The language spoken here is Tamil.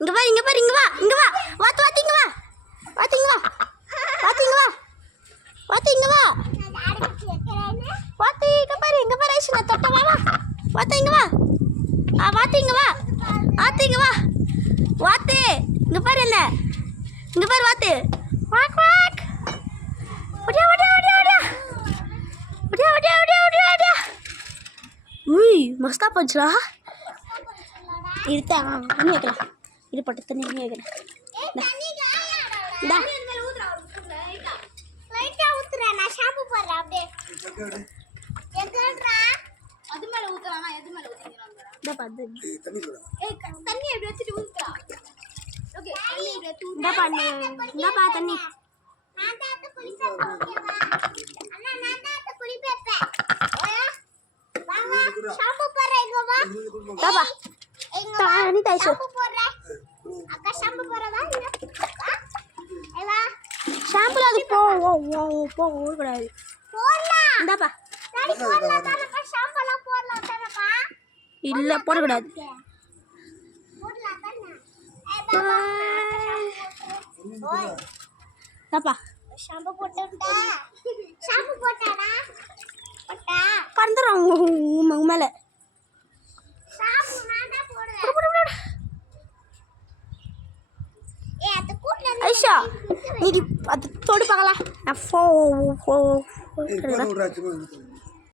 இங்க பாரு இங்க பாரு இங்க வா இங்க வா வாத்து வாத்து இங்க வா வாத்து இங்க வா வாத்து இங்க வா வாத்து இங்க வா வாத்து இங்க பாரு ஐஷு நான் தொட்ட வா வாத்து இங்க வா வாத்து இங்க வா வாத்து இங்க வா வாத்து இங்க பாரு என்ன இங்க பாரு வாத்து வாக் வாக் ஓடியா ஓடியா ஓடியா ஓடியா ஓடியா ஓடியா ஓடியா ஓடியா ஓடியா உய் மஸ்தா பஞ்சுடா இருத்தா தண்ணி வைக்கலாம் இது பட்டு தண்ணி வைக்கிறேன் தண்ணி ஷாம்புல அது போகக்கூடாது இந்தாப்பா இல்லை போடக்கூடாது தாப்பா ஷாம்பு போட்டாடா பறந்துடும் உங்க மேலே ஐஷா நீ அது தொடு பார்க்கலாம் நான்